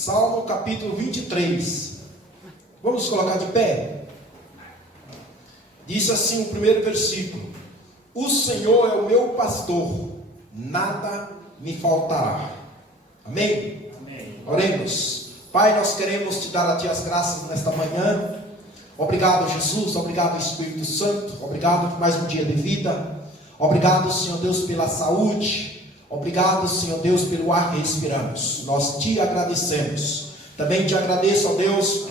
Salmo capítulo 23. Vamos colocar de pé? Diz assim o primeiro versículo: o Senhor é o meu pastor, nada me faltará. Amém? Amém. Oremos. Pai, nós queremos te dar a ti as graças nesta manhã. Obrigado, Jesus. Obrigado, Espírito Santo. Obrigado por mais um dia de vida. Obrigado, Senhor Deus, pela saúde. Obrigado, Senhor Deus, pelo ar que respiramos. Nós te agradecemos. Também te agradeço, ó Deus,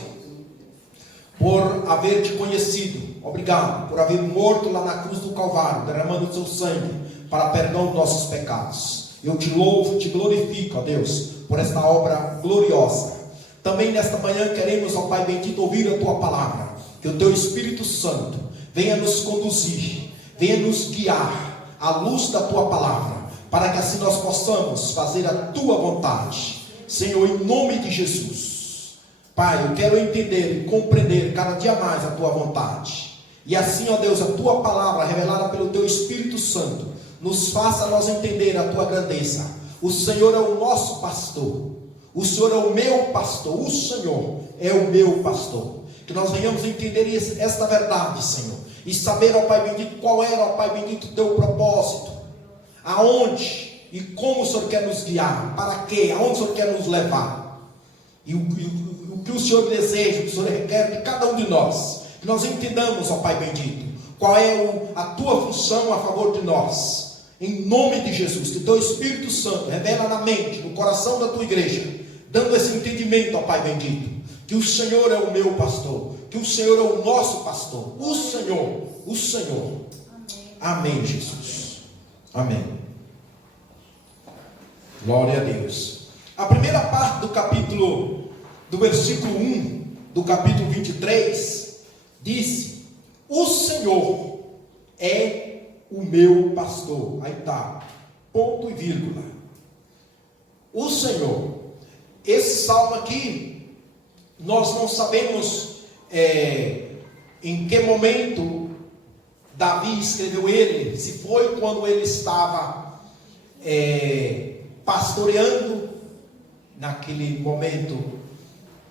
por haver te conhecido. Obrigado por haver morto lá na cruz do Calvário, derramando o seu sangue para perdão dos nossos pecados. Eu te louvo, te glorifico, ó Deus, por esta obra gloriosa. Também nesta manhã queremos, ó Pai bendito, ouvir a tua palavra. Que o teu Espírito Santo venha nos conduzir, venha nos guiar à luz da tua palavra, para que assim nós possamos fazer a tua vontade. Senhor, em nome de Jesus. Pai, eu quero entender e compreender cada dia mais a tua vontade. E assim, ó Deus, a tua palavra revelada pelo teu Espírito Santo nos faça nós entender a tua grandeza. O Senhor é o nosso pastor. O Senhor é o meu pastor. O Senhor é o meu pastor. Que nós venhamos entender esta verdade, Senhor. E saber, ó Pai bendito, qual era, ó Pai bendito, o teu propósito. Aonde e como o Senhor quer nos guiar. Para quê? Aonde o Senhor quer nos levar. E o que o Senhor deseja, o que o Senhor requer de cada um de nós. Que nós entendamos, ó Pai bendito, qual é a tua função a favor de nós. Em nome de Jesus, que teu Espírito Santo revela na mente, no coração da tua igreja, dando esse entendimento, ó Pai bendito, que o Senhor é o meu pastor, que o Senhor é o nosso pastor, o Senhor, o Senhor. Amém, amém, Jesus. Amém. Glória a Deus. A primeira parte do versículo 1, do capítulo 23, diz: o Senhor é o meu pastor. Aí está, ponto e vírgula. O Senhor. Esse salmo aqui, nós não sabemos em que momento Davi escreveu ele. Se foi quando ele estava pastoreando, naquele momento,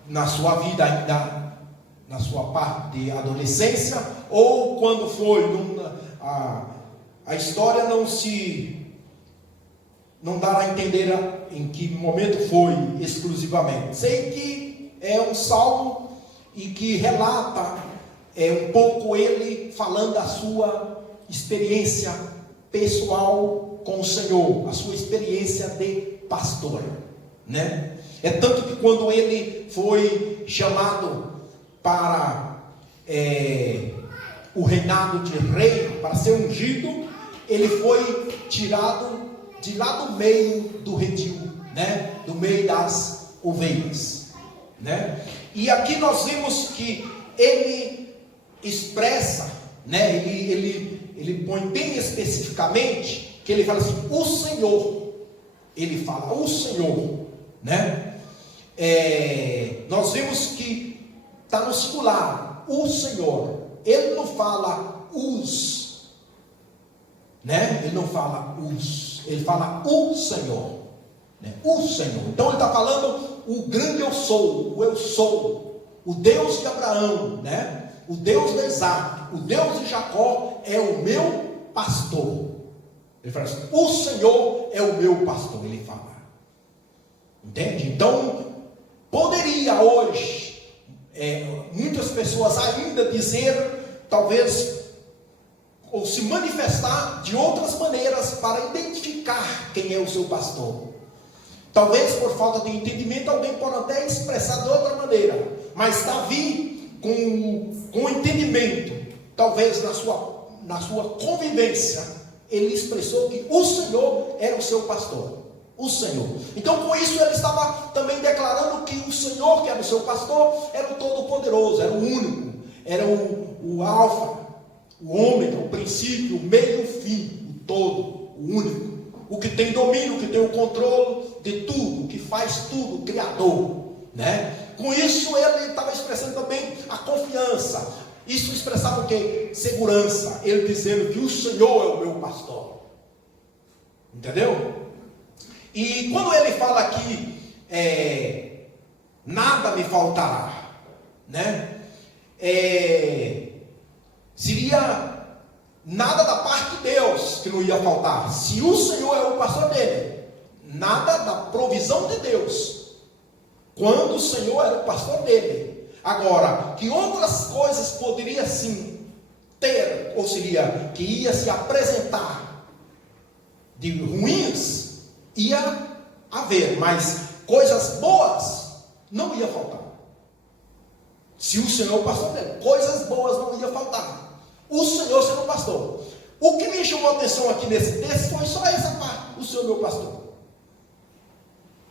na sua vida ainda, na sua parte de adolescência, ou quando foi a história não dá a entender em que momento foi exclusivamente. Sei que é um salmo e que relata um pouco ele falando da sua experiência pessoal com o Senhor, a sua experiência de pastor, né? É tanto que quando ele foi chamado para o reinado de rei, para ser ungido, ele foi tirado de lá do meio do redil, né? Do meio das ovelhas, né? E aqui nós vimos que ele expressa, né? Ele põe bem especificamente que ele fala assim: o Senhor. Ele fala o Senhor, né? Nós vimos que está no singular, o Senhor. Ele não fala os, né? Ele não fala os, ele fala o Senhor, né? O Senhor. Então ele está falando o grande eu sou, o Deus de Abraão, né? O Deus de Isaac, o Deus de Jacó é o meu pastor. Ele fala assim: o Senhor é o meu pastor. Ele fala, entende? Então poderia hoje muitas pessoas ainda dizer, talvez, ou se manifestar de outras maneiras para identificar quem é o seu pastor. Talvez por falta de entendimento alguém pode até expressar de outra maneira, mas Davi, com o entendimento, talvez na sua convivência, ele expressou que o Senhor era o seu pastor. O Senhor. Então com isso ele estava também declarando que o Senhor, que era o seu pastor, era o Todo-Poderoso, era o único, era o Alfa, o Ômega, o princípio, o meio e o fim, o todo, o único, o que tem domínio, o que tem o controle de tudo, o que faz tudo, o Criador, né? Com isso ele estava expressando também a confiança. Isso expressava o quê? Segurança. Ele dizendo que o Senhor é o meu pastor. Entendeu? E quando ele fala aqui nada me faltará, né? Seria nada da parte de Deus que não ia faltar. Se o Senhor é o pastor dele, nada da provisão de Deus, quando o Senhor era o pastor dele. Agora, que outras coisas poderia sim ter, ou seria, que ia se apresentar de ruins, ia haver, mas coisas boas não ia faltar. Se o Senhor é o pastor dele, coisas boas não ia faltar. O Senhor sendo o pastor. O que me chamou a atenção aqui nesse texto foi só essa parte, o Senhor meu pastor.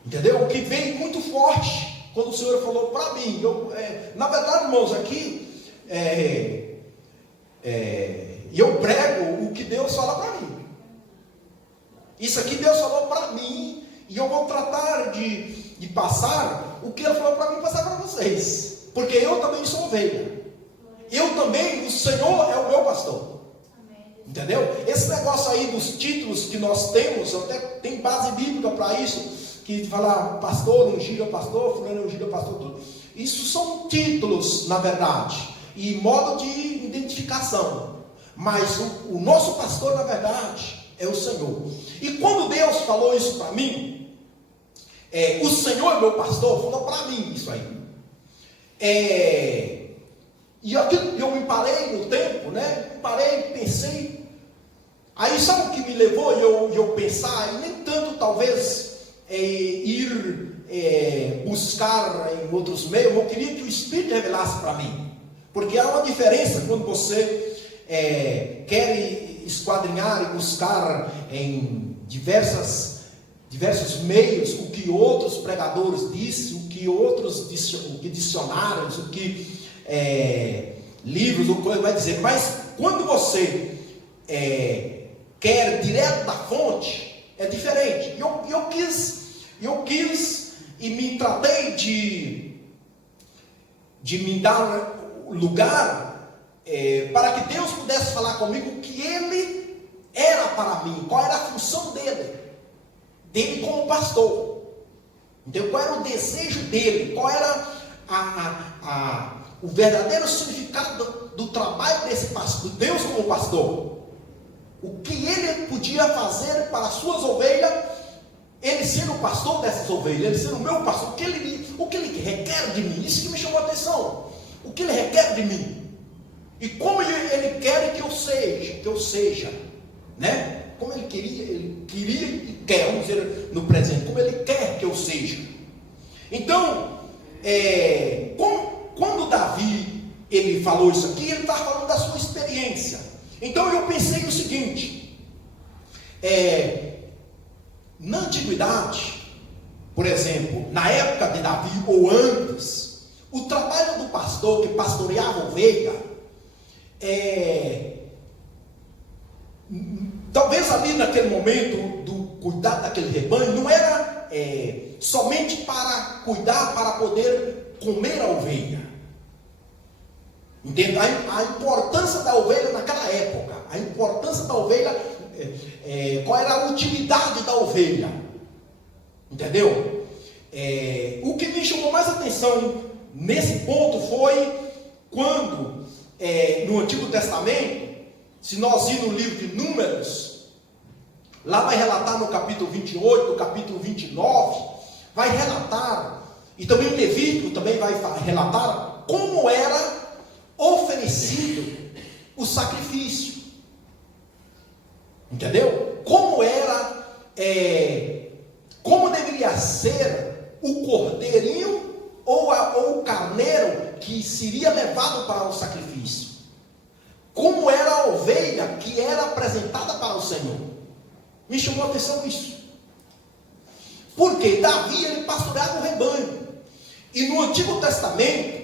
Entendeu? O que veio muito forte quando o Senhor falou para mim. Na verdade, irmãos, aqui eu prego o que Deus fala para mim. Isso aqui Deus falou para mim, e eu vou tratar de passar o que Ele falou para mim, passar para vocês. Porque eu também sou ovelha. Eu também, o Senhor é o meu pastor. Entendeu? Esse negócio aí dos títulos que nós temos, até tem base bíblica para isso, que fala pastor, ungido pastor, fulano ungido pastor, tudo. Isso são títulos, na verdade, e modo de identificação. Mas o nosso pastor, na verdade, é o Senhor. E quando Deus falou isso para mim, o Senhor é meu pastor, falou para mim isso aí. E aquilo, eu me parei no tempo, né? Parei, pensei. Aí sabe o que me levou eu pensar, e nem tanto talvez ir buscar em outros meios. Eu queria que o Espírito revelasse para mim, porque há uma diferença quando você quer esquadrinhar e buscar em diversos meios o que outros pregadores dizem, o que dicionários, o que livros, o que vai dizer. Mas quando você quer direto da fonte, é diferente. Eu quis e me tratei de me dar lugar para que Deus pudesse falar comigo o que Ele era para mim, qual era a função dele como pastor. Então, qual era o desejo dele, qual era o verdadeiro significado do trabalho desse pastor, Deus como pastor. O que ele podia fazer para as suas ovelhas, ele sendo o pastor dessas ovelhas, ele sendo o meu pastor, o que ele requer de mim. Isso que me chamou a atenção. O que ele requer de mim. E como ele quer que eu seja, né? Como ele queria e quer, vamos dizer no presente, como ele quer que eu seja. Então, quando Davi ele falou isso aqui, ele está falando da sua experiência. Então eu pensei o seguinte: na antiguidade, por exemplo, na época de Davi ou antes, o trabalho do pastor que pastoreava a ovelha, talvez ali naquele momento do cuidar daquele rebanho, não era somente para cuidar, para poder comer a ovelha. Entende? A importância da ovelha naquela época, a importância da ovelha, qual era a utilidade da ovelha, entendeu? O que me chamou mais atenção nesse ponto foi quando no Antigo Testamento, se nós ir no livro de Números, lá vai relatar no capítulo 28, no capítulo 29, vai relatar, e também em Levítico também vai relatar como era oferecido o sacrifício. Entendeu? Como era, como deveria ser o cordeirinho ou o carneiro que seria levado para o sacrifício. Como era a ovelha que era apresentada para o Senhor. Me chamou a atenção isso. Porque Davi, ele pastoreava o rebanho. E no Antigo Testamento,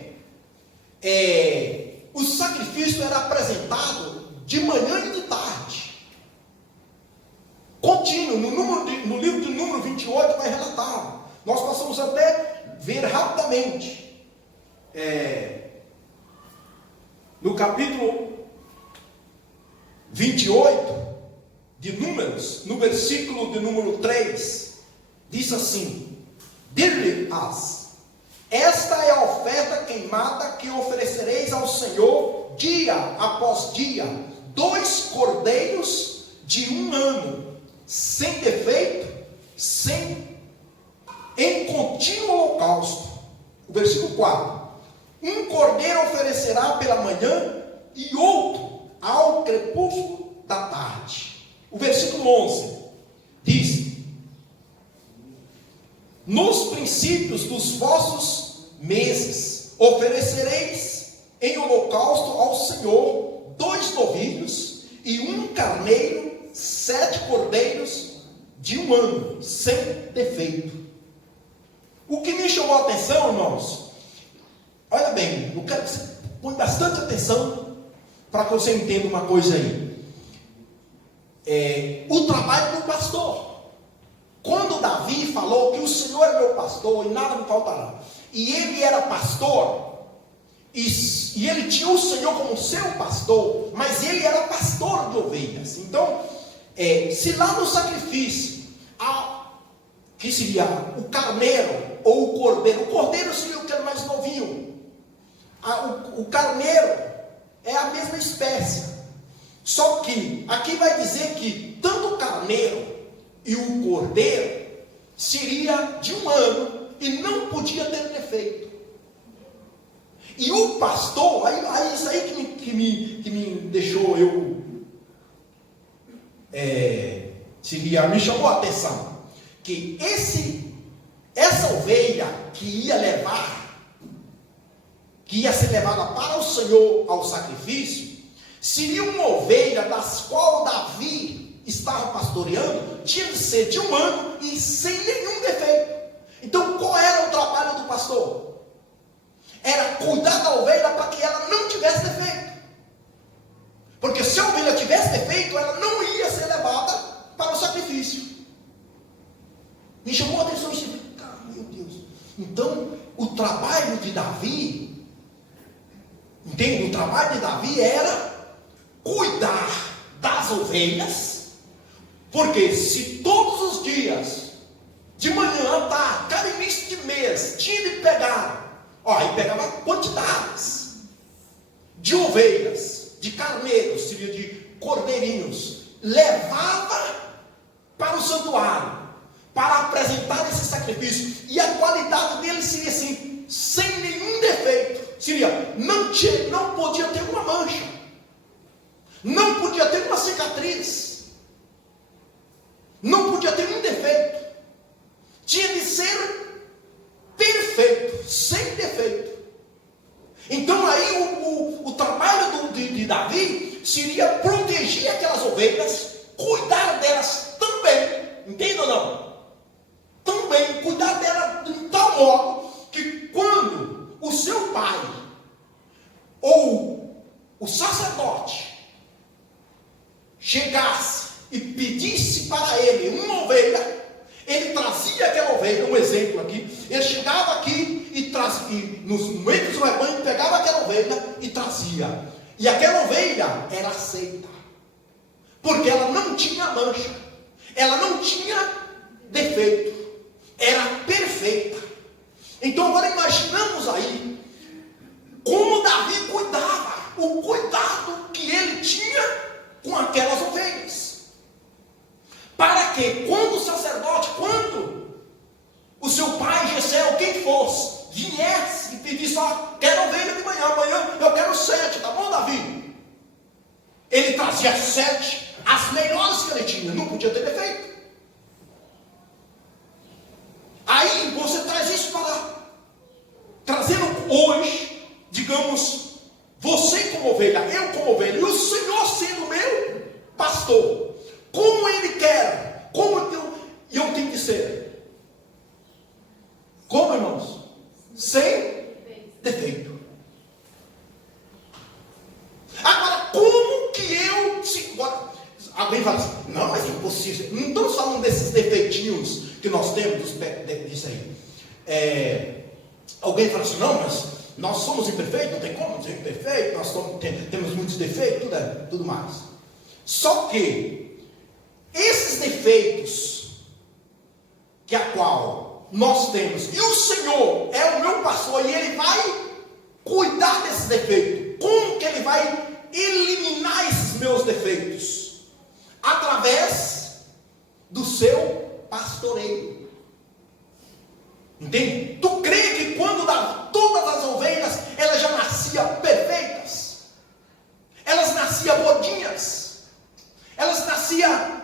o sacrifício era apresentado de manhã e de tarde. Contínuo. No livro de Número 28 vai relatar. Nós passamos até ver rapidamente. No capítulo 28 de Números, no versículo de número 3, diz assim: dir-lhe-ás, esta é a oferta queimada que oferecereis ao Senhor dia após dia: 2 cordeiros de 1 ano, sem defeito, em contínuo holocausto. O versículo 4: 1 cordeiro oferecerá pela manhã e outro ao crepúsculo da tarde. O versículo 11 diz: nos princípios dos vossos meses oferecereis em holocausto ao Senhor 2 novilhos e 1 carneiro, 7 cordeiros de 1 ano, sem defeito. O que me chamou a atenção, irmãos, olha bem, eu quero que você põe bastante atenção para que você entenda uma coisa aí. O trabalho do pastor. Quando Davi falou que o Senhor é meu pastor e nada me faltará, e ele era pastor, e ele tinha o Senhor como seu pastor, mas ele era pastor de ovelhas. Então, se lá no sacrifício, que seria o carneiro ou o cordeiro seria o que era mais novinho, o carneiro é a mesma espécie, só que aqui vai dizer que tanto o carneiro e o cordeiro seria de 1 ano e não podia ter defeito. E o pastor, aí isso aí que me deixou me chamou a atenção, que essa ovelha que ia ser levada para o Senhor ao sacrifício, seria uma ovelha das qual Davi estava pastoreando, tinha de ser de 1 ano e sem nenhum defeito. Então qual era o trabalho do pastor? Era cuidar da ovelha para que ela não tivesse defeito. Porque se a ovelha tivesse defeito, ela não ia ser levada para o sacrifício. Me chamou a atenção isso. Meu Deus. Então, o trabalho de Davi, entende? O trabalho de Davi era cuidar das ovelhas. Porque se todos os dias, de manhã, cada início de mês, tinha de pegar, aí pegava quantidades de ovelhas, de carneiros, seria de cordeirinhos, levava para o santuário, para apresentar esse sacrifício, e a qualidade dele seria assim, sem nenhum defeito, seria, não podia ter uma mancha, não podia ter uma cicatriz, não podia ter um defeito, tinha de ser perfeito, sem defeito. Então aí o trabalho de Davi seria proteger aquelas ovelhas, cuidar delas também, entende ou não? Também cuidar delas de tal modo que quando o seu pai ou o sacerdote chegasse e pedisse para ele uma ovelha, ele trazia aquela ovelha, um exemplo aqui, ele chegava aqui e trazia, nos meios do rebanho, pegava aquela ovelha e trazia, e aquela ovelha era aceita, porque ela não tinha mancha, ela não tinha defeito, era perfeita. Então agora imaginamos aí, como Davi cuidava, o cuidado que ele tinha com aquelas ovelhas, para que quando o sacerdote, quando o seu pai, Jessé, ou quem fosse, viesse e pedisse, quero ovelha de manhã, amanhã eu quero 7, tá bom, Davi? Ele trazia 7, as melhores que ele tinha, não podia ter defeito. Aí você traz isso para, trazendo hoje, digamos, você como ovelha, eu como ovelha, e o Senhor sendo meu pastor, como Ele quer, como eu tenho que ser. Como, irmãos? Sem defeito. Agora, como que alguém fala assim, não, mas é impossível. Não estamos falando desses defeitinhos que nós temos disso aí. Alguém fala assim, não, mas nós somos imperfeitos, não tem como ser imperfeito, nós temos muitos defeitos, tudo mais. Só que esses defeitos que a qual nós temos, e o Senhor é o meu pastor, esses defeitos? Como que ele vai eliminar esses meus defeitos? Através do seu pastoreio. Entende? Tu crê que quando todas as ovelhas, elas já nasciam perfeitas? Elas nasciam gordinhas? Elas nasciam,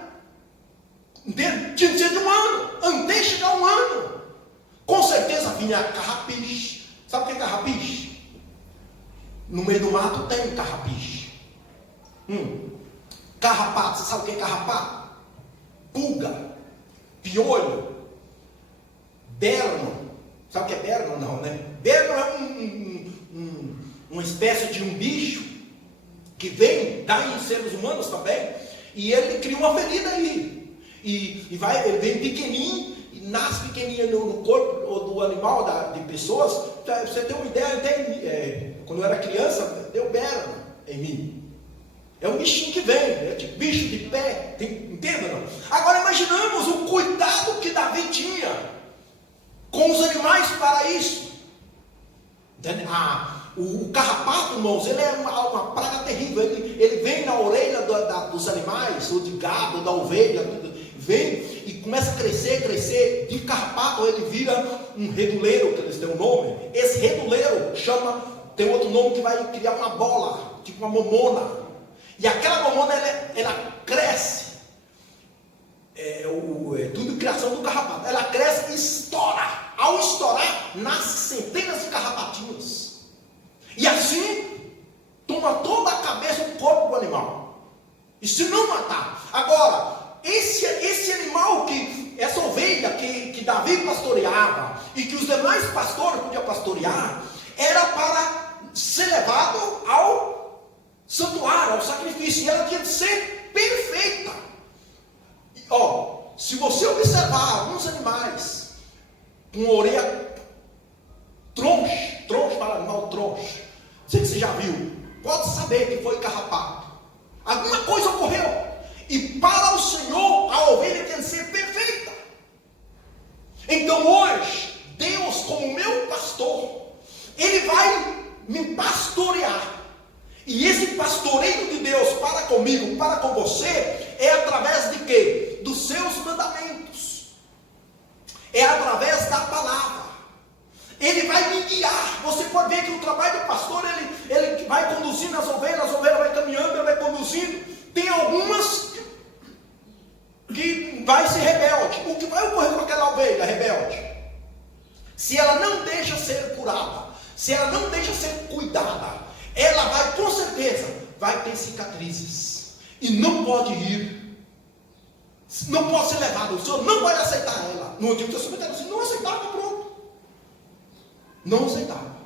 entende? Tinha de um ano, antes de chegar um ano. Com certeza vinha carrapiche. Sabe o que é carrapiche? No meio do mato tem carrapiche. Carrapato, você sabe o que é carrapato? Pulga, piolho, berno. Sabe o que é berno? Não, né? Berno é uma espécie de um bicho que vem, dá em seres humanos também, e ele cria uma ferida aí. Ele vem pequenininho, e nasce pequenininho no corpo do animal, de pessoas. Pra você ter uma ideia, quando eu era criança, deu berno em mim. É um bichinho que vem, é tipo bicho de pé, entenda não? Agora imaginamos o cuidado que Davi tinha com os animais para isso. O carrapato, irmãos, ele é uma praga terrível. Ele vem na orelha dos animais, ou de gado, ou da ovelha, tudo, vem e começa a crescer. De carrapato ele vira um reduleiro, que eles têm um nome. Esse reduleiro tem outro nome que vai criar uma bola, tipo uma momona. E aquela mamona, ela cresce. Tudo criação do carrapato. Ela cresce e estoura. Ao estourar, nasce centenas de carrapatinhos. E assim, toma toda a cabeça do corpo do animal. E se não matar. Agora, esse animal, essa ovelha que Davi pastoreava, e que os demais pastores podiam pastorear, era para ser levado ao santuário, ao sacrifício, e ela tinha de ser perfeita. Se você observar alguns animais com orelha troncho para animal troncho, não sei se você já viu, pode saber que foi carrapato. Alguma coisa ocorreu, e para o Senhor a ovelha tem de ser perfeita. Então hoje, Deus como meu pastor, Ele vai me pastorear. E esse pastoreio de Deus para comigo, para com você, é através de quê? Dos seus mandamentos. É através da palavra. Ele vai me guiar. Você pode ver que o trabalho do pastor, ele vai conduzindo as ovelhas vai caminhando, ele vai conduzindo. Tem algumas que vai ser rebelde. O que vai ocorrer com aquela ovelha rebelde? Se ela não deixa ser curada, se ela não deixa ser cuidada, ela vai, com certeza, vai ter cicatrizes. E não pode ir. Não pode ser levada. O Senhor não vai aceitar ela. No Antigo Testamento, assim, não aceitava, pronto. Não aceitava.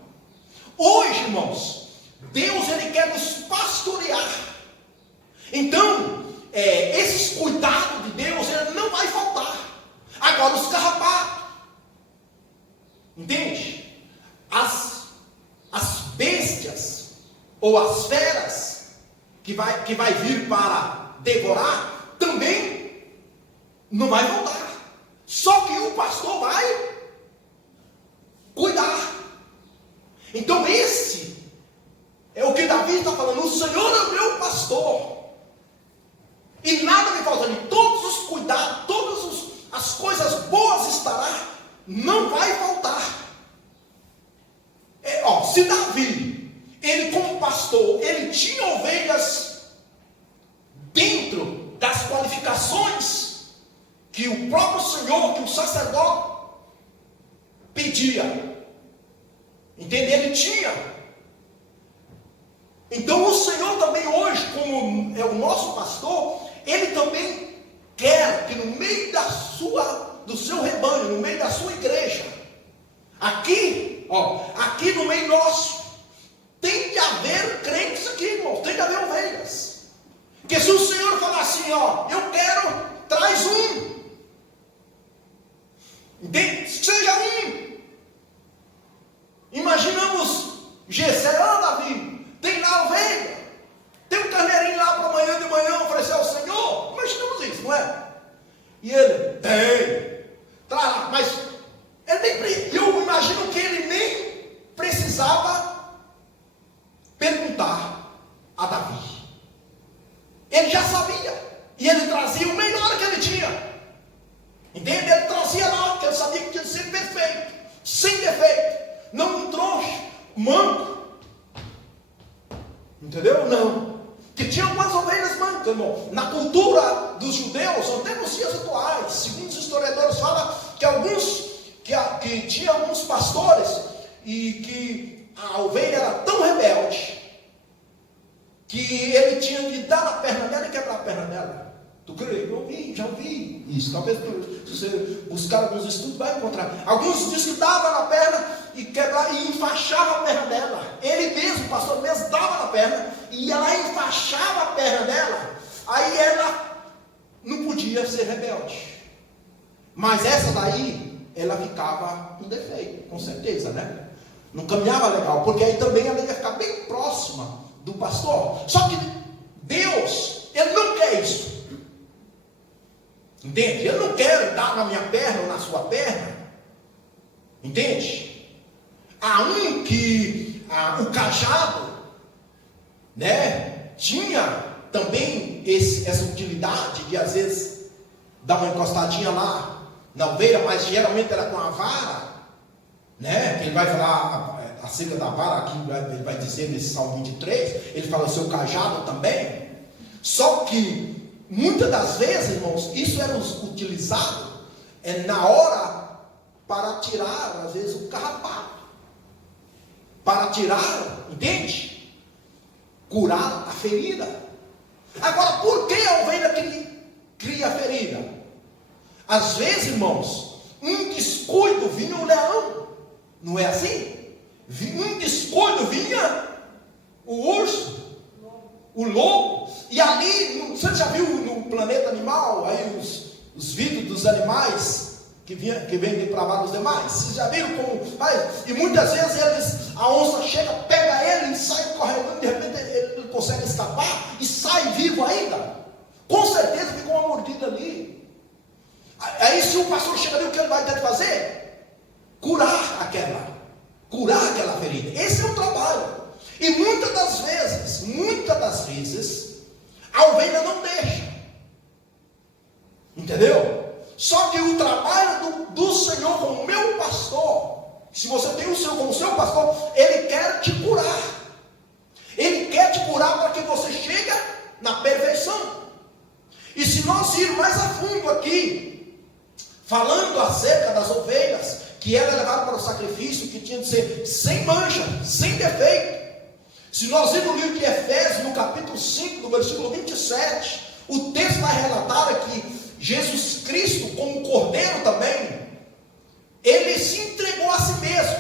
Hoje, irmãos, Deus, Ele quer nos pastorear. Então, esses cuidados de Deus, Ele não vai faltar. Agora, os carrapatos. Entende? As bestias, ou as feras, que vai vir para devorar, também não vai voltar. Só que o pastor vai cuidar. Então esse é o que Davi está falando. O Senhor é o meu pastor, e nada me falta. De todos os cuidados, todas as coisas boas estará, não vai faltar. Se Davi, ele como pastor, ele tinha ovelhas dentro das qualificações que o próprio Senhor, que o sacerdote pedia. Entende? Ele tinha. Então o Senhor também hoje, como é o nosso pastor, Ele também quer que no meio do seu rebanho, no meio da sua igreja, aqui no meio nosso, tem de haver crentes aqui, irmão, tem de haver ovelhas. Porque se o Senhor falar assim, eu quero, traz um. Entende? Seja um. Imaginamos Gessé, Davi, tem lá ovelha, tem um carneirinho lá para amanhã de manhã oferecer ao Senhor. Imaginamos isso, não é? E ele, tem, traz lá, mas eu imagino que ele nem precisava manco. Entendeu? Não. Que tinha algumas ovelhas mancas, irmão. Na cultura dos judeus, até nos dias atuais, segundo os historiadores falam que que tinha alguns pastores e que a ovelha era tão rebelde que ele tinha de dar na perna dela e quebrar a perna dela. Tu crê? Eu já ouvi isso. Talvez se você buscar alguns estudos vai encontrar. Alguns dizem que dava na perna e quebrava e enfaixava a perna dela. Ele mesmo, o pastor mesmo, dava na perna e ia lá e enfaixava a perna dela. Aí ela não podia ser rebelde. Mas essa daí, ela ficava com defeito, com certeza, né? Não caminhava legal, porque aí também ela ia ficar bem próxima do pastor. Só que Deus, Ele não quer isso. Entende? Eu não quero dar na minha perna ou na sua perna. Entende? Há um que o cajado, né, tinha também essa utilidade de às vezes dar uma encostadinha lá na ovelha, mas geralmente era com a vara, né? Que ele vai falar acerca da vara aqui, ele vai dizer nesse Salmo 23, ele fala o seu cajado também. Só que muitas das vezes, irmãos, isso era utilizado na hora para tirar, às vezes, o carrapato. Para tirar, entende? Curar a ferida. Agora, por que a ovelha cria a ferida? Às vezes, irmãos, um descuido vinha o leão. Não é assim? Um descuido vinha o urso, o lobo. E ali, você já viu no planeta animal, aí os vídeos dos animais que vêm depravar os demais? Vocês já viram como faz? E muitas vezes a onça chega, pega ele e sai correndo, de repente ele consegue escapar e sai vivo ainda. Com certeza ficou uma mordida ali. Aí se o pastor chega ali, o que ele vai ter que fazer? Curar aquela ferida. Esse é o trabalho. E muitas das vezes, a ovelha não deixa. Entendeu? Só que o trabalho do Senhor como meu pastor, se você tem o Senhor como seu pastor, Ele quer te curar. Ele quer te curar para que você chegue na perfeição. E se nós irmos mais a fundo aqui, falando acerca das ovelhas, que era levado para o sacrifício, que tinha de ser sem mancha, sem defeito. Se nós irmos no livro de Efésios, no capítulo 5, no versículo 27, o texto vai relatar que Jesus Cristo, como cordeiro também, ele se entregou a si mesmo,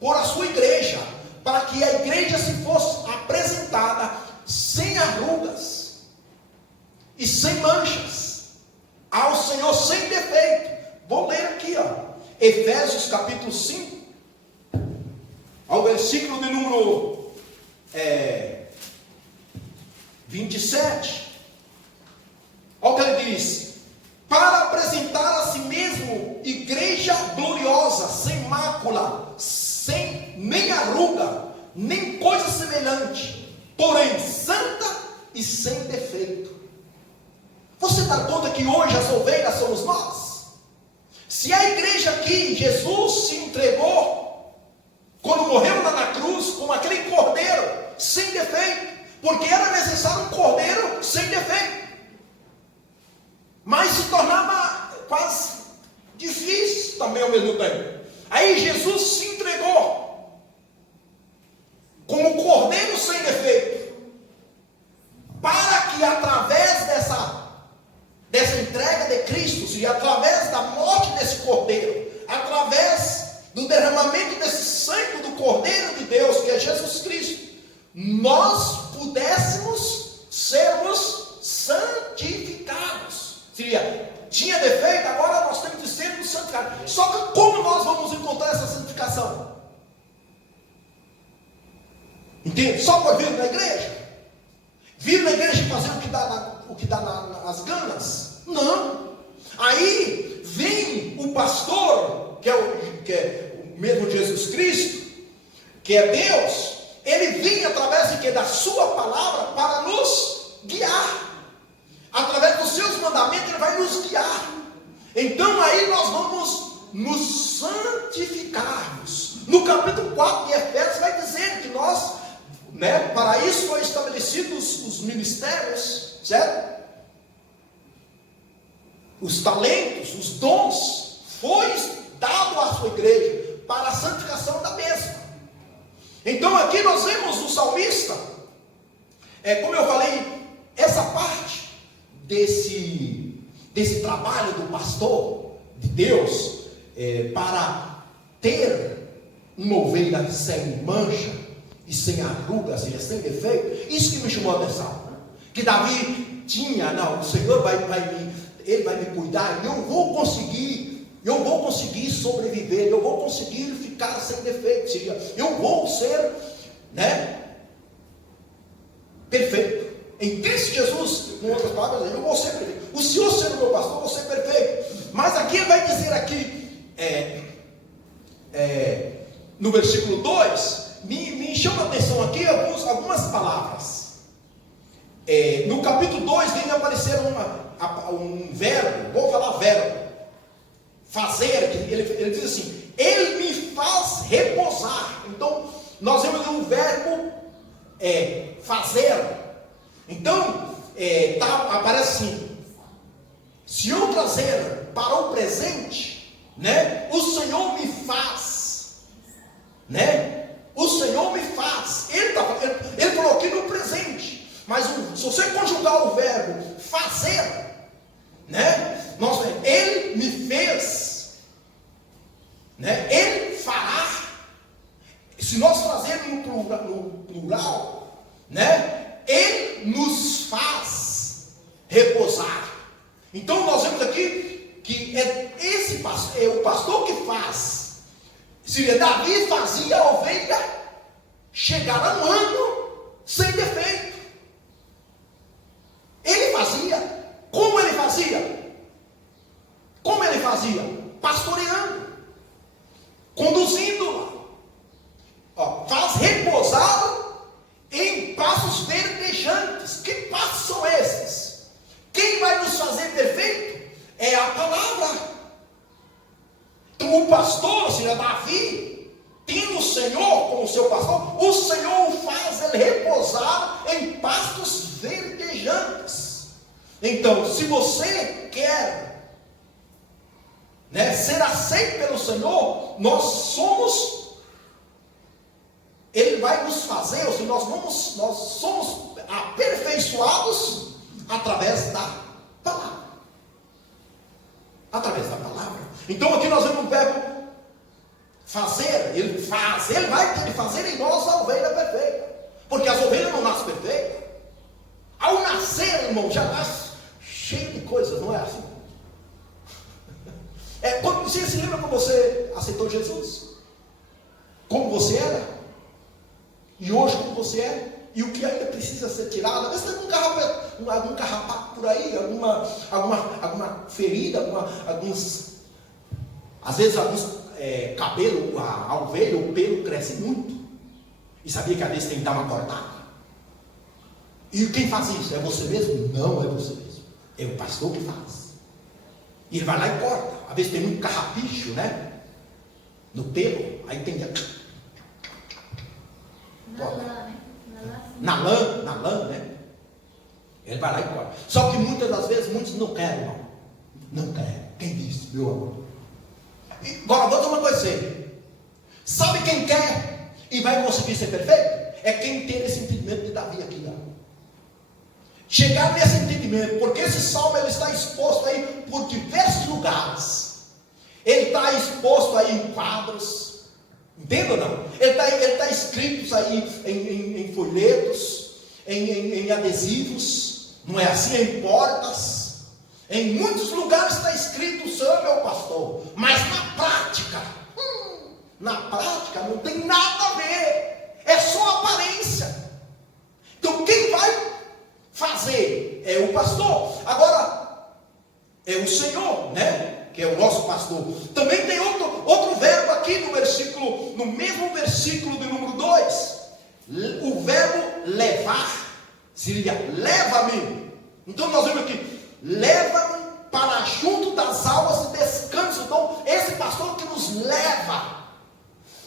por a sua igreja, para que a igreja se fosse apresentada sem arrugas e sem manchas, ao Senhor sem defeito. Vou ler aqui, Efésios capítulo 5, ao versículo de número 27. Olha o que ele diz: para apresentar a si mesmo igreja gloriosa, sem mácula, sem nem arruga, nem coisa semelhante, porém santa e sem defeito. Você dá conta que hoje as ovelhas somos nós? Se a igreja aqui, Jesus se entregou, quando morreu na cruz, como aquele cordeiro, sem defeito, porque era necessário um cordeiro sem defeito, mas se tornava quase difícil também ao mesmo tempo. Aí Jesus se entregou, como cordeiro sem defeito, para que através dessa entrega de Cristo, e através da morte desse cordeiro, através do derramamento desse sangue do Cordeiro de Deus, que é Jesus Cristo, nós pudéssemos sermos santificados. Tinha defeito, agora nós temos de sermos santificados. Só que como nós vamos encontrar essa santificação? Entende? Só por vir na igreja? Vir na igreja e fazer o que dá nas ganas? Não. Aí vem o pastor, que é o mesmo Jesus Cristo, que é Deus. Ele vem através de quê? Da sua palavra para nos guiar. Através dos seus mandamentos ele vai nos guiar. Então aí nós vamos nos santificarmos. No capítulo 4 de Efésios vai dizer né? Para isso foi estabelecidos os ministérios, certo? Os talentos, os dons, foi dado à sua igreja para a santificação da mesma. Então aqui nós vemos o salmista, como eu falei, essa parte desse trabalho do pastor de Deus, para ter uma ovelha sem mancha e sem arrugas e sem defeito, isso que me chamou a atenção, que Davi tinha, não, o Senhor Ele vai me cuidar, e eu vou conseguir sobreviver, eu vou conseguir ficar sem defeito, eu vou ser, perfeito. Em Cristo Jesus, com outras palavras, eu vou ser perfeito. O Senhor sendo meu pastor, eu vou ser perfeito. Mas aqui ele vai dizer aqui, no versículo 2, me chama a atenção aqui algumas palavras. No capítulo 2 vem aparecer um verbo, vou falar verbo, fazer, ele diz assim, ele me faz repousar. Então, nós vemos o verbo fazer. Então, aparece assim, se eu trazer para o presente, o Senhor me faz, o Senhor me faz. Ele falou aqui no presente, mas se você conjugar o verbo fazer, ele me fez, ele fará. Se nós trazermos no plural, ele nos faz repousar. Então nós vemos aqui que é o pastor que faz. Se Davi fazia a ovelha chegar a um ano sem defeito, ele fazia. Como ele fazia? Pastoreando, conduzindo-la, faz repousar em pastos verdejantes. Que pastos são esses? Quem vai nos fazer perfeito é a palavra. Então o pastor, seja Davi, tendo o Senhor como seu pastor, o Senhor o faz ele repousar em pastos verdejantes. Então, se você quer ser aceito pelo Senhor, Ele vai nos fazer, ou seja, nós somos aperfeiçoados através da palavra. Através da palavra. Então aqui nós vemos o verbo fazer. Ele vai ter de fazer em nós a ovelha perfeita. Porque as ovelhas não nascem perfeitas. Ao nascer, irmão, já nasce cheio de coisas, não é assim? Quando você se lembra quando você aceitou Jesus? Como você era? E hoje como você é? E o que ainda precisa ser tirado? Às vezes tem algum carrapato por aí, alguma ferida, às vezes alguns cabelo, a ovelha, o pelo cresce muito. E sabia que às vezes tem que dar uma cortada? E quem faz isso? É você mesmo? Não é você mesmo. É o pastor que faz. E ele vai lá e corta. Às vezes tem muito carrapicho, no pelo. Aí tem que... Na lã, Ele vai lá e corta. Só que muitas das vezes, muitos não querem, irmão. Não querem. Quem disse, meu amor? Agora, vou dizer uma coisa assim. Sabe quem quer e vai conseguir ser perfeito? É quem tem esse entendimento de Davi aqui, chegar nesse entendimento, porque esse salmo ele está exposto aí por diversos lugares. Ele está exposto aí em quadros, entende ou não? Ele está escrito aí em folhetos, em adesivos, não é assim? Em portas, em muitos lugares está escrito: o Senhor é meu pastor. Mas na prática não tem nada a ver, é só aparência. Então quem vai fazer é o pastor. Agora é o Senhor, que é o nosso pastor. Também tem outro verbo aqui no mesmo versículo do número 2, o verbo levar. Seria leva-me. Então nós vemos aqui, leva-me para junto das águas de descanso. Então esse pastor que nos leva,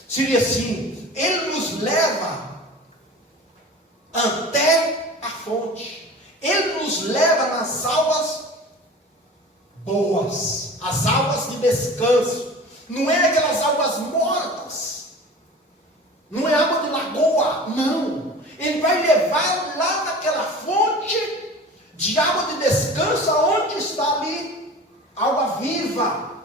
seria assim, ele nos leva até a fonte. Ele nos leva nas águas boas, as águas de descanso. Não é aquelas águas mortas, não é água de lagoa, não. Ele vai levar lá naquela fonte de água de descanso, onde está ali água viva,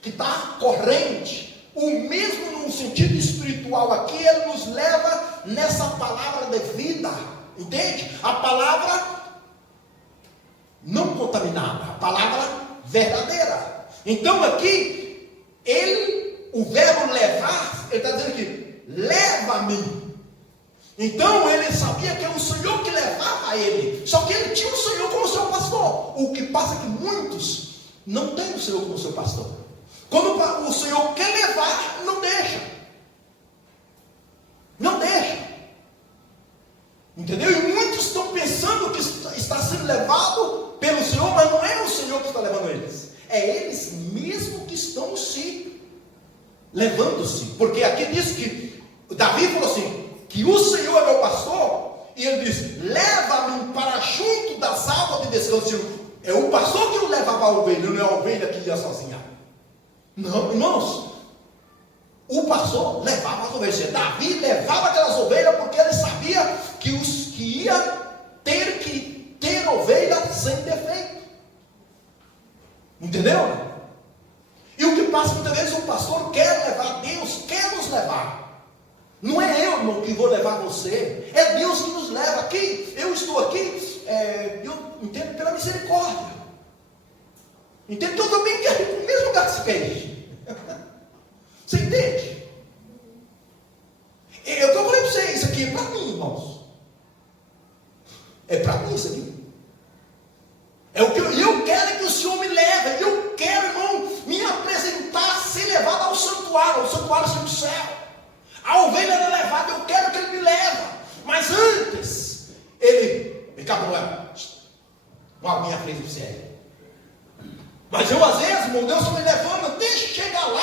que está corrente. O mesmo no sentido espiritual aqui, ele nos leva nessa palavra de vida, entende? A palavra não contaminada, a palavra verdadeira. Então aqui, o verbo levar, ele está dizendo aqui, leva-me. Então ele sabia que era o Senhor que levava ele, só que ele tinha o Senhor como seu pastor. O que passa é que muitos não têm o Senhor como seu pastor. Quando o Senhor quer levar, não deixa. Não deixa. Entendeu? E muitos estão pensando que está sendo levado pelo Senhor, mas não é o Senhor que está levando eles. É eles mesmos que estão se levando-se. Porque aqui diz que Davi falou assim, que o Senhor é meu pastor, e ele diz, leva-me para junto das águas de descanso. É o pastor que o levava a ovelha, não é a ovelha que ia sozinha. Não, irmãos, o pastor levava as ovelhas. Davi levava aquelas ovelhas porque ele sabia que ia ter que ter ovelha sem defeito. Entendeu? E o que passa muitas vezes, o pastor quer levar, Deus quer nos levar. Não é eu, irmão, que vou levar você, é Deus que nos leva. Aqui, eu estou aqui, eu entendo pela misericórdia. Entende? Que eu também quero ir para o mesmo lugar que você quer ir. Você entende? Eu falei para você, isso aqui é para mim, irmãos. É para mim isso aqui. É o que eu quero que o Senhor me leve. Eu quero, irmão, me apresentar, ser levado ao santuário do céu. A ovelha era levada, eu quero que ele me leve. Mas antes, ele Cabrão, uma minha frente para você. Mas eu, às vezes, irmão, Deus está me levando, deixa eu chegar lá.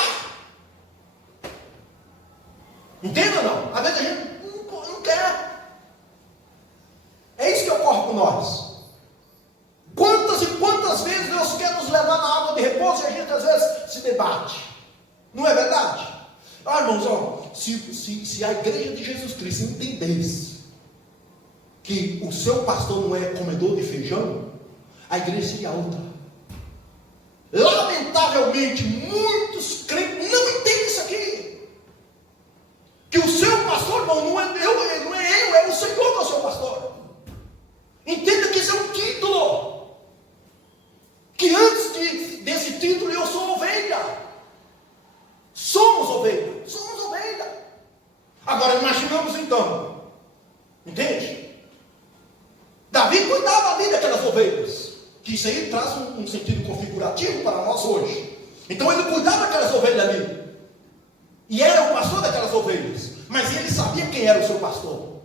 Entende ou não? Às vezes a gente não quer. É isso que ocorre com nós. Quantas e quantas vezes Deus quer nos levar na água de repouso e a gente às vezes se debate. Não é verdade? Ah, irmãos, ó, se a igreja de Jesus Cristo entendesse que o seu pastor não é comedor de feijão, a igreja seria outra. Lamentavelmente, muitos crentes não entendem isso aqui. Que o seu pastor, irmão, não é eu, é o Senhor que é o seu pastor. Entenda que isso é um título. Que antes desse título eu sou ovelha. Somos ovelha. Somos ovelha. Agora imaginamos então. Entende? Davi cuidava ali daquelas ovelhas. Que isso aí traz um sentido configurativo para nós hoje. Então ele cuidava daquelas ovelhas ali. E era o pastor daquelas ovelhas. Mas ele sabia quem era o seu pastor.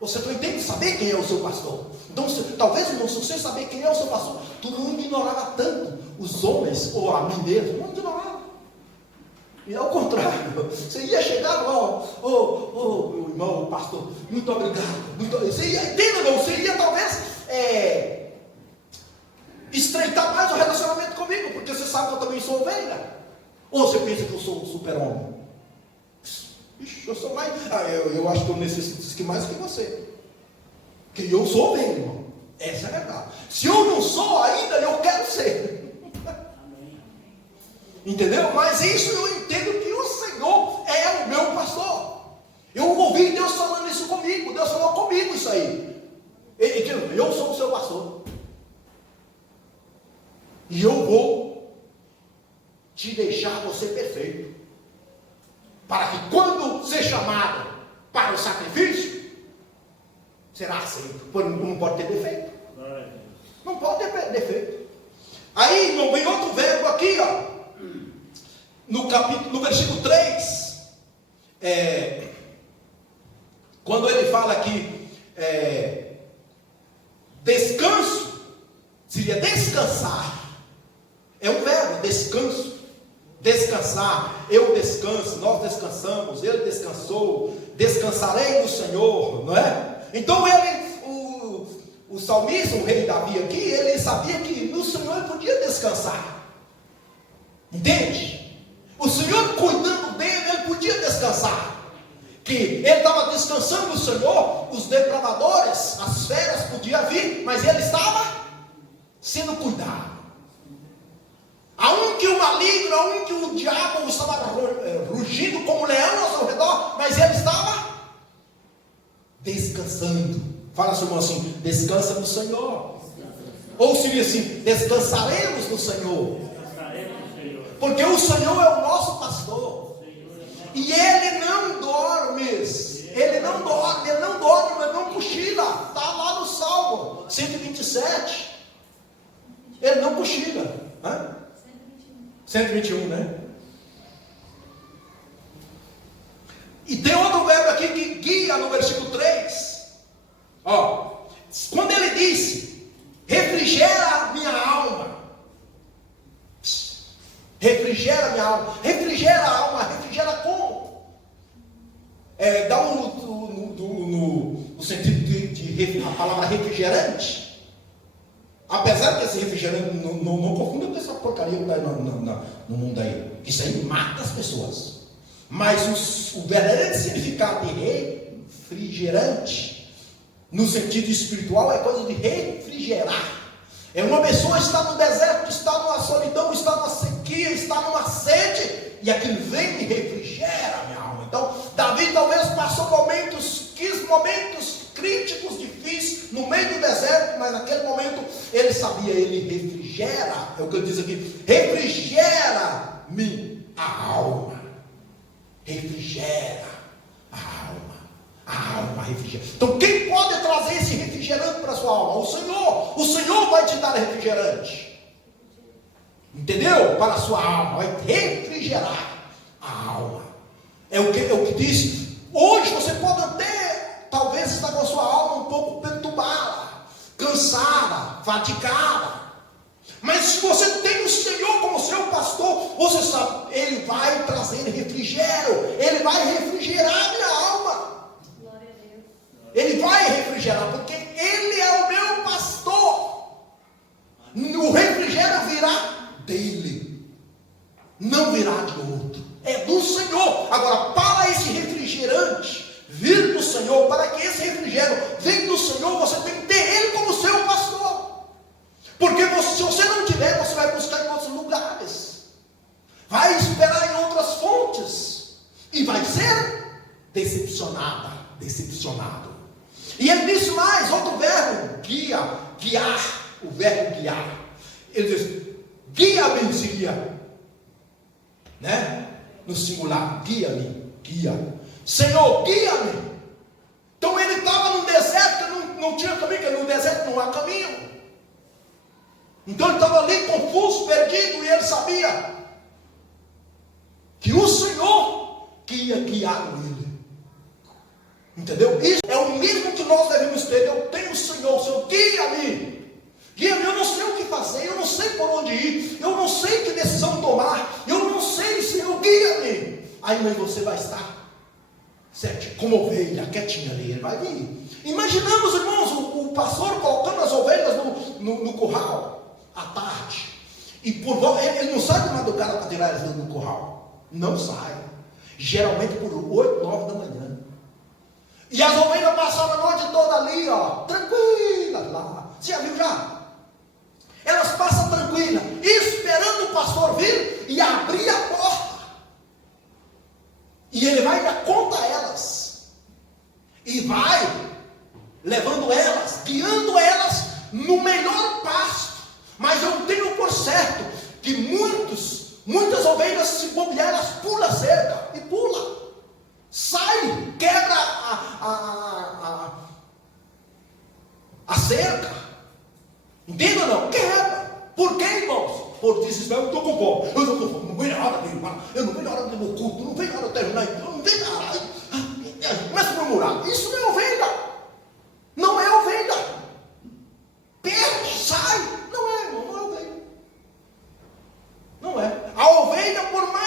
Você não entende saber quem é o seu pastor. Então, talvez, irmão, se você saber quem é o seu pastor, tu não ignorava tanto os homens, ou a mim mesmo, não ignorava. E ao contrário, você ia chegar lá, meu irmão, o pastor, muito obrigado. Você ia, entenda, irmão, você ia talvez estreitar mais o relacionamento comigo, porque você sabe que eu também sou ovelha. Ou você pensa que eu sou um super-homem? Ixi, eu sou mais. Eu acho que eu necessito disso mais que você. Porque eu sou ovelha, irmão. Essa é a verdade. Se eu não sou ainda, eu quero ser. Entendeu? Mas isso eu entendo que o Senhor é o meu pastor. Eu ouvi Deus falando isso comigo. Deus falou comigo isso aí. Eu sou o seu pastor. E eu vou te deixar você perfeito. Para que quando ser chamado para o sacrifício, será aceito. Não pode ter defeito. Não pode ter defeito. Aí, irmão, vem outro verbo aqui, ó. No versículo 3. Quando ele fala aqui, descanso, seria descansar. É um verbo, descanso. Descansar, eu descanso, nós descansamos, ele descansou, descansarei no Senhor, não é? Então o salmista, o rei Davi aqui, ele sabia que no Senhor ele podia descansar, entende? O Senhor cuidando dele, ele podia descansar, que ele estava descansando no Senhor, os depravadores, as feras podiam vir, mas ele estava sendo cuidado. Aonde o maligno, aonde o diabo estava rugindo como leão ao seu redor, mas ele estava descansando. Fala ao seu irmão assim: descansa no Senhor. Ou seria assim: descansaremos no Senhor. Porque o Senhor é o nosso pastor. E Ele não dorme. Ele não dorme, Ele não cochila. Está lá no Salmo 127. Ele não cochila. 121, né? E tem outro verbo aqui que guia no versículo 3. Quando ele disse: refrigera minha alma. Refrigera minha alma. Refrigera a alma. Refrigera como? Dá no sentido de a palavra refrigerante. Apesar que esse refrigerante não confunda com essa porcaria que está no mundo aí. Isso aí mata as pessoas. Mas o verdadeiro significado de refrigerante, no sentido espiritual, é coisa de refrigerar. É uma pessoa que está no deserto, está numa solidão, está numa sequia, está numa sede, e aquilo vem e refrigera a minha alma. Então, Davi talvez passou momentos críticos, difíceis, no meio do deserto, mas naquele momento ele sabia, ele refrigera, é o que ele diz aqui: refrigera-me a alma. Refrigera a alma. A alma refrigera. Então quem pode trazer esse refrigerante para a sua alma? O Senhor. O Senhor vai te dar refrigerante. Entendeu? Para a sua alma. Vai refrigerar a alma. É o que diz. Hoje você pode até, talvez, estar com a sua alma um pouco perturbada, cansada, fatigada. Mas se você tem o Senhor como seu pastor, você sabe, Ele vai trazer refrigério. Ele vai refrigerar a minha alma. Glória a Deus. Ele vai refrigerar, porque Ele é o meu pastor. O refrigério virá dele, não virá de outro. É do Senhor. Agora, para esse refrigerante vir do Senhor, para que esse refrigério venha do Senhor, você tem que ter Ele como seu pastor. Porque se você não tiver, você vai buscar em outros lugares, vai esperar em outras fontes, e vai ser decepcionado. E ele disse mais, outro verbo, guiar, o verbo guiar. Ele diz: guia-me, seria, né? No singular, guia-me, guia. Senhor, guia-me. Então ele estava no deserto, não tinha caminho, porque no deserto não há caminho. Então ele estava ali confuso, perdido, e ele sabia que o Senhor que ia guiar ele. Entendeu? Isso é o mesmo que nós devemos ter. Eu tenho o Senhor guia-me. Guia-me, eu não sei o que fazer, eu não sei por onde ir, eu não sei que decisão tomar, eu não sei, Senhor, guia-me. Aí você vai estar certo, como ovelha, quietinha ali, ele vai vir. Imaginamos, irmãos, o pastor colocando as ovelhas no curral à tarde, e ele não sai de madrugada para tirar elas do curral, não sai, geralmente por 8, 9 da manhã, e as ovelhas passaram a noite toda ali, tranquilas lá. Você já viu já? Elas passam tranquilas, esperando o pastor vir e abrir a porta, e ele vai dar conta a elas, e vai levando elas, guiando elas no melhor pasto. Mas eu tenho por certo que muitas ovelhas, se bobear, elas pulam a cerca, e pula, sai, quebra a cerca. Entende ou não? Quebra. Por quê, irmãos? Por desespero. Eu estou com fome, não vem na hora de irmão, eu não vejo na hora do meu culto, não vejo na hora de terminar, eu não vejo na hora. Começa a murmurar. Isso não é ovelha. Não é ovelha. Perde, sai. Não é, irmão, não é ovelha. Não é. A ovelha, por mais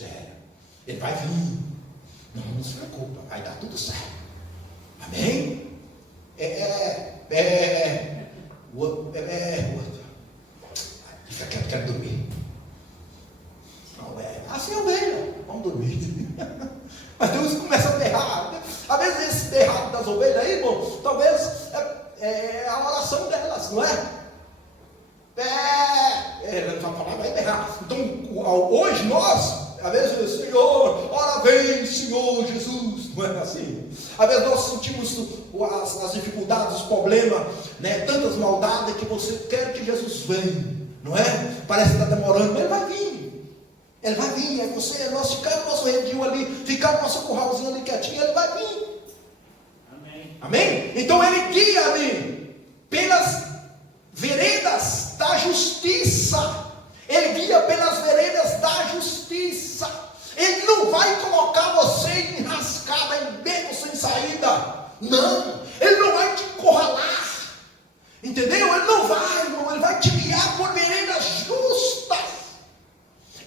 ministério. Ele vai vir. Não se preocupa, vai dar tudo certo. Amém? O outro. Fica quieto, quero dormir. Não, assim é ovelha. Vamos dormir. Mas Deus começa a berrar. Às vezes esse berrado das ovelhas aí, irmão, talvez é a oração delas, não é? Ela não vai falar, vai berrar. Então, hoje nós, às vezes, Senhor, ora vem, Senhor Jesus, não é assim? Às vezes nós sentimos as dificuldades, os problemas, né? Tantas maldades que você quer que Jesus venha, não é? Parece que está demorando, mas Ele vai vir. Ele vai vir, nós ficamos no nosso redil ali, ficar no nosso curralzinho ali quietinho, Ele vai vir. Amém? Amém? Então Ele guia-me pelas veredas da justiça. Ele guia pelas veredas da justiça. Ele não vai colocar você em enrascada, em beco sem saída. Não. Ele não vai te encurralar. Entendeu? Ele não vai, irmão. Ele vai te guiar por veredas justas.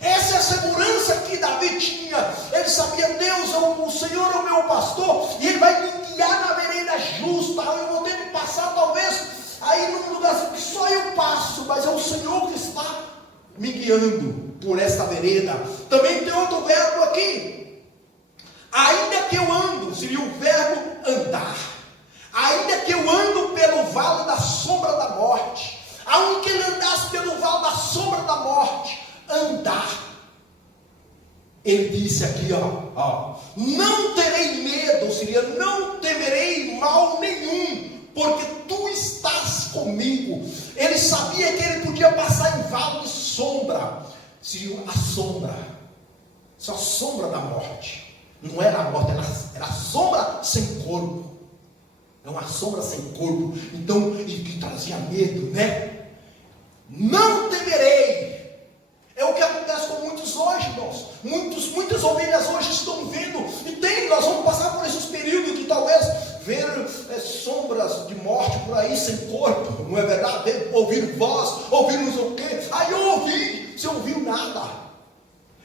Essa é a segurança que Davi tinha. Ele sabia, Deus, o Senhor é o meu pastor, e Ele vai me guiar na vereda justa. Eu vou ter que passar, talvez, aí num lugar que só eu passo, mas é o Senhor que está me guiando por esta vereda. Também tem outro verbo aqui. Ainda que eu ando, seria o verbo andar. Ainda que eu ando pelo vale da sombra da morte, aunque ele andasse pelo vale da sombra da morte, andar. Ele disse aqui, não terei medo, seria não temerei mal nenhum, porque tu estás comigo. Ele sabia que ele podia passar em vale de sombra, seria a sombra, só a sombra da morte. Não era a morte, era a sombra sem corpo. É uma sombra sem corpo. Então, ele trazia medo, né? Não temerei. É o que acontece com muitos hoje, irmãos. Muitas ovelhas hoje estão vendo, e nós vamos passar por esses períodos de talvez ver sombras de morte por aí sem corpo, não é verdade? Ouvir voz, ouvir não sei o quê. Aí eu ouvi, você ouviu nada.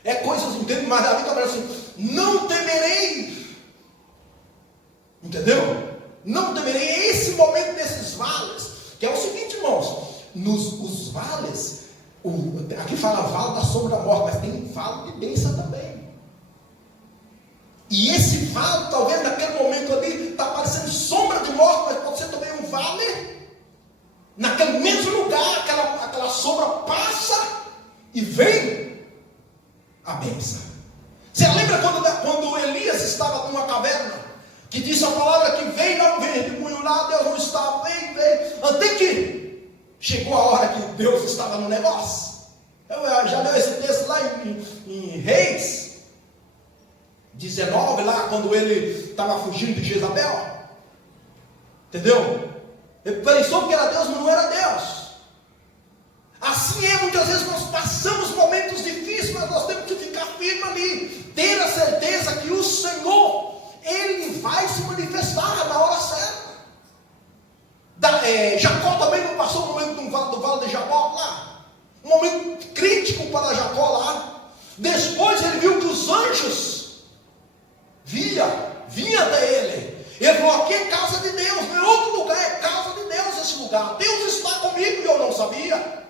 É coisas, entende? Mas Davi está falando assim, não temerei. Entendeu? Não temerei. É esse momento desses vales, que é o seguinte, irmãos, os vales, aqui fala vale da sombra da morte, mas tem vale de bênção também. E esse vale, talvez naquele momento ali, está parecendo sombra de morte, mas pode ser também um vale. Naquele mesmo lugar, aquela sombra passa e vem a bênção. Você lembra quando Elias estava numa caverna, que disse a palavra que vem, não vem, redemoinho lá, Deus não está, vem, até que chegou a hora que Deus estava no negócio. Eu já dei esse texto lá em Reis 19, lá quando ele estava fugindo de Jezabel. Entendeu? Ele pensou que era Deus, mas não era Deus. Assim é, muitas vezes nós passamos momentos difíceis, mas nós temos que ficar firme ali, ter a certeza que o Senhor, Ele vai se manifestar na hora certa. Jacó também não passou um momento do vale de Jabó lá, um momento crítico para Jacó lá. Depois ele viu que os anjos vinha até ele. Ele falou, aqui é casa de Deus, em outro lugar é casa de Deus esse lugar. Deus está comigo e eu não sabia.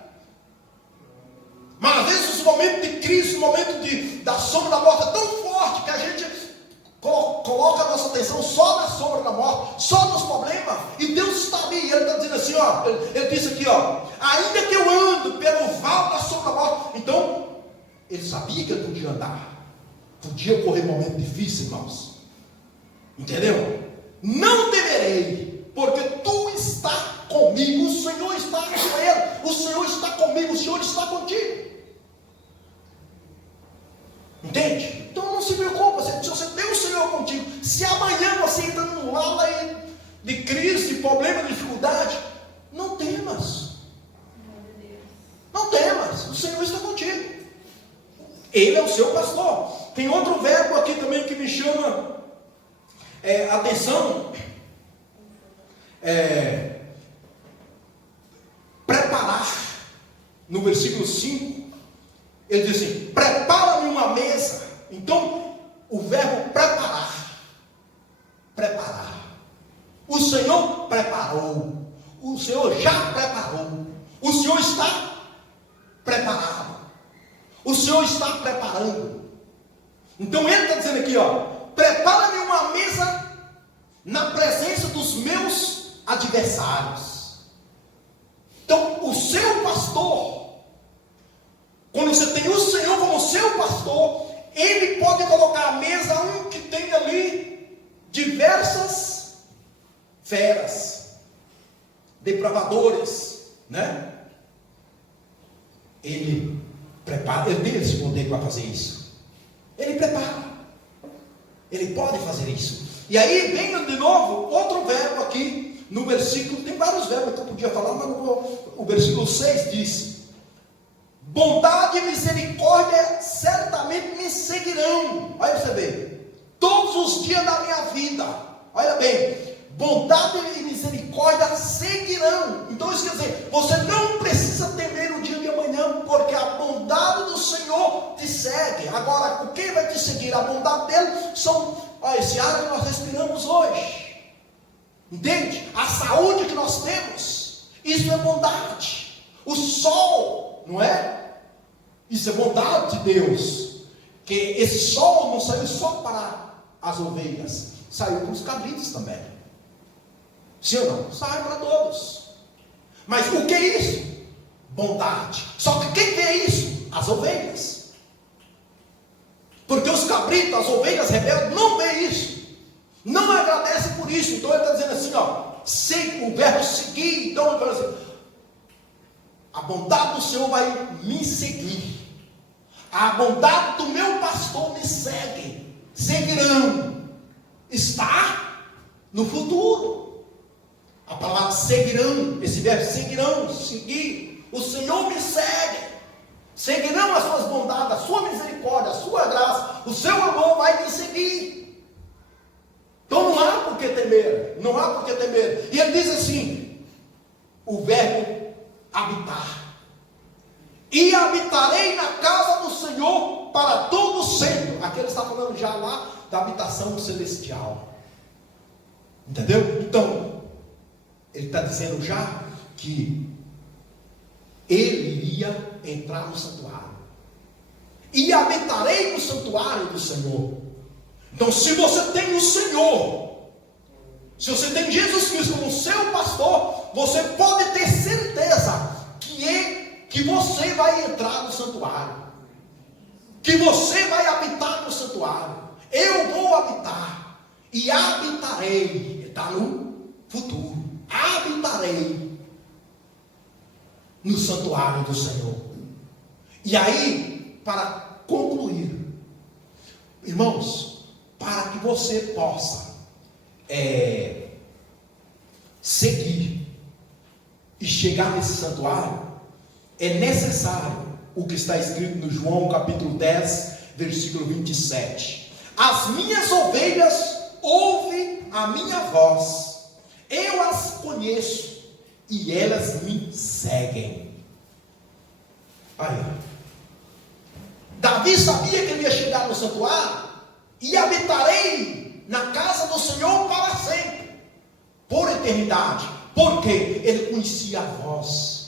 Mas às vezes os momentos de crise, o momento da sombra da morte é tão forte que a gente coloca a nossa atenção só na sombra da morte, só nos problemas, e Deus está ali, e Ele está dizendo assim, ele disse aqui, ainda que eu ando pelo vale da sombra da morte. Então, ele sabia que ele podia andar, podia ocorrer momentos difíceis, irmãos, entendeu? Não temerei, porque tu está comigo, o Senhor está com ele, o Senhor está comigo, o Senhor está contigo. Entende? Então não se preocupe, se você tem o Senhor contigo, se amanhã você entra num lado aí de crise, de problema, de dificuldade, não temas. Não temas, o Senhor está contigo. Ele é o seu pastor. Tem outro verbo aqui também que me chama atenção. Preparar. No versículo 5, ele diz assim, prepara-me uma mesa o Senhor já preparou. O Senhor está preparado. O Senhor está preparando. Então ele está dizendo aqui, ó, prepara-me uma mesa na presença dos meus adversários. Então o seu pastor, quando você tem o Senhor como seu pastor, ele pode colocar à mesa um que tem ali diversas feras, depravadores, né? Ele prepara, ele tem esse poder para fazer isso. Ele prepara, ele pode fazer isso. E aí vem de novo outro verbo aqui no versículo, tem vários verbos que eu podia falar, mas não vou. O versículo 6 diz: bondade e misericórdia certamente me seguirão. Olha você vê, todos os dias da minha vida. Olha bem, bondade e misericórdia seguirão. Então isso quer dizer, você não precisa temer o dia de amanhã, porque a bondade do Senhor te segue. Agora, o que vai te seguir? A bondade dele são, esse ar que nós respiramos hoje, entende? A saúde que nós temos, isso é bondade. O sol, não é? Isso é bondade de Deus. Que esse sol não saiu só para as ovelhas, saiu para os cabritos também. Sim ou não? Sai para todos. Mas o que é isso? Bondade. Só que quem vê isso? As ovelhas. Porque os cabritos, as ovelhas rebeldes, não vê isso. Não agradecem por isso. Então ele está dizendo assim, ó, o verbo seguir. Então ele fala assim, a bondade do Senhor vai me seguir. A bondade do meu pastor me segue. Seguirão. Está no futuro. A palavra seguirão, esse verbo seguirão, seguir. O Senhor me segue. Seguirão as suas bondades, a sua misericórdia, a sua graça. O seu amor vai me seguir. Então não há por que temer. Não há por que temer. E ele diz assim, o verbo habitar. E habitarei na casa do Senhor para todo sempre. Aqui ele está falando já lá da habitação celestial. Entendeu? Então, ele está dizendo já que ele iria entrar no santuário. E habitarei no santuário do Senhor. Então, se você tem o Senhor, se você tem Jesus Cristo como seu pastor, você pode ter certeza que você vai entrar no santuário, que você vai habitar no santuário. Eu vou habitar e habitarei, está no futuro, habitarei no santuário do Senhor. E aí, para concluir, irmãos, para que você possa seguir e chegar nesse santuário, é necessário o que está escrito no João capítulo 10, versículo 27. As minhas ovelhas ouvem a minha voz, eu as conheço e elas me seguem. Aí, Davi sabia que ele ia chegar no santuário e habitarei na casa do Senhor para sempre, por eternidade, porque ele conhecia a voz.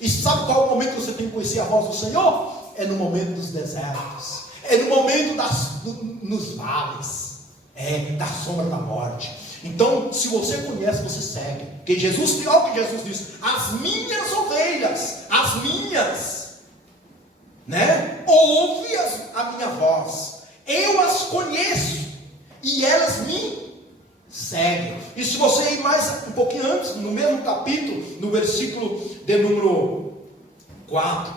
E sabe qual é o momento que você tem que conhecer a voz do Senhor? É no momento dos desertos, é no momento nos vales, da sombra da morte. Então, se você conhece, você segue. Porque Jesus, olha o que Jesus disse: as minhas ovelhas, as minhas, né? Ouve a minha voz, eu as conheço e elas me seguem. E se você ir mais um pouquinho antes, no mesmo capítulo, no versículo de número 4,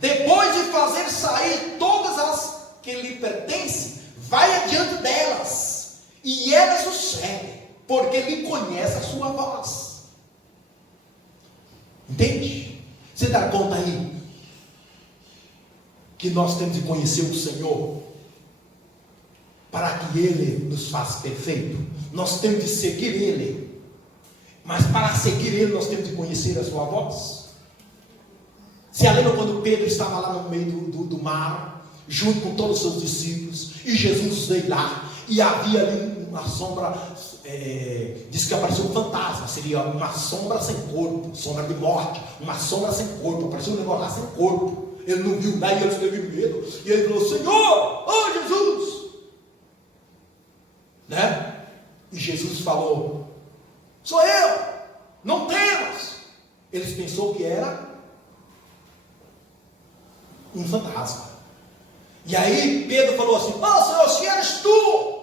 depois de fazer sair todas as que lhe pertencem, vai adiante delas, e elas o seguem, porque lhe conhece a sua voz. Entende? Você dá conta aí que nós temos de conhecer o Senhor para que Ele nos faça perfeito. Nós temos de seguir Ele, mas para seguir Ele nós temos de conhecer a sua voz. Você lembra quando Pedro estava lá no meio do mar, junto com todos os seus discípulos, e Jesus veio lá, e havia ali uma sombra, diz que apareceu um fantasma, seria uma sombra sem corpo, sombra de morte, uma sombra sem corpo, apareceu um negócio lá sem corpo. Ele não viu nada e ele teve medo, e ele falou: Senhor, oh Jesus, né? E Jesus falou: sou eu, não temas. Eles pensou que era um fantasma. E aí Pedro falou assim: oh Senhor, se eres tu.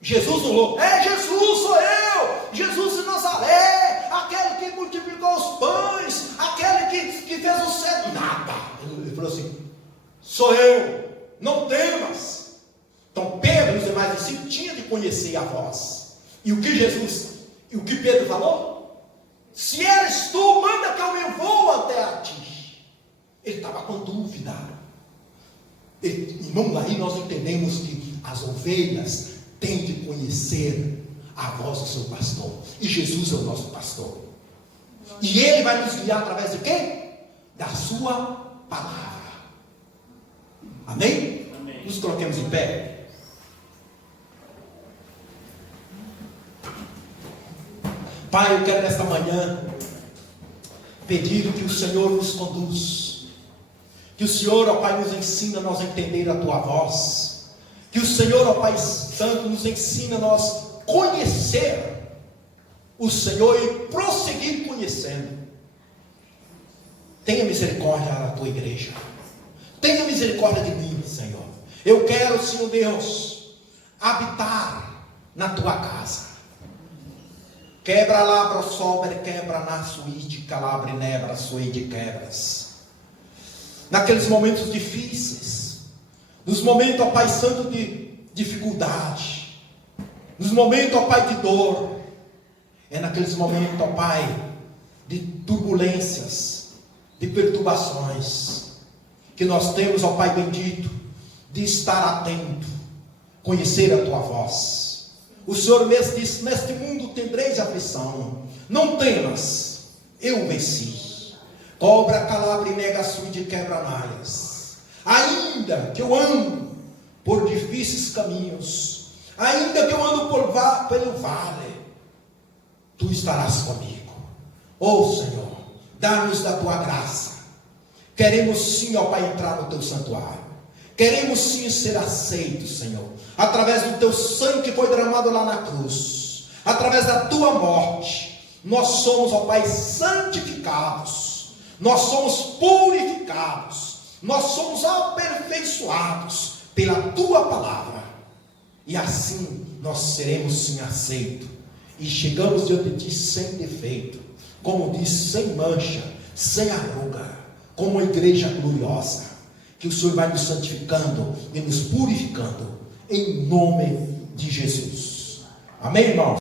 Jesus falou: Jesus, sou eu, Jesus de Nazaré, aquele que multiplicou os pães, aquele que fez o céu. Nada. Ele falou assim: sou eu, não temas. Então Pedro e os demais discípulos tinham de conhecer a voz. E o que Pedro falou? Se eres tu, manda que eu me vou até a ti. Ele estava com dúvida. Irmão, aí nós entendemos que as ovelhas têm de conhecer a voz do seu pastor. E Jesus é o nosso pastor. E Ele vai nos guiar através de quê? Da sua palavra. Amém? Amém. Nos coloquemos em pé. Pai, eu quero nesta manhã pedir que o Senhor nos conduz. Que o Senhor, ó Pai, nos ensina a nós entender a Tua voz. Que o Senhor, ó Pai Santo, nos ensina a nós conhecer o Senhor e prosseguir conhecendo. Tenha misericórdia da Tua igreja. Tenha misericórdia de mim, Senhor. Eu quero, Senhor Deus, habitar na Tua casa. Quebra labra sobre, quebra na suíte, calabre nebra, suíte quebras. Naqueles momentos difíceis, nos momentos, ó Pai Santo, de dificuldade, nos momentos, ó Pai, de dor, é naqueles momentos, ó Pai, de turbulências, de perturbações, que nós temos, ó Pai bendito, de estar atento, conhecer a Tua voz. O Senhor mesmo disse: neste mundo tendreis aflição, não temas, eu venci. Cobra, calabre, nega, de quebra-naias. Ainda que eu ando por difíceis caminhos, ainda que eu ando pelo vale, Tu estarás comigo. Oh Senhor, dá-nos da Tua graça. Queremos sim, ó Pai, entrar no Teu santuário. Queremos sim ser aceitos, Senhor, através do Teu sangue que foi derramado lá na cruz, através da Tua morte. Nós somos, ó Pai, santificados. Nós somos purificados, nós somos aperfeiçoados pela Tua palavra, e assim nós seremos sim aceitos, e chegamos diante de Ti sem defeito, como diz, sem mancha, sem arruga, como uma igreja gloriosa, que o Senhor vai nos santificando e nos purificando, em nome de Jesus. Amém, irmão?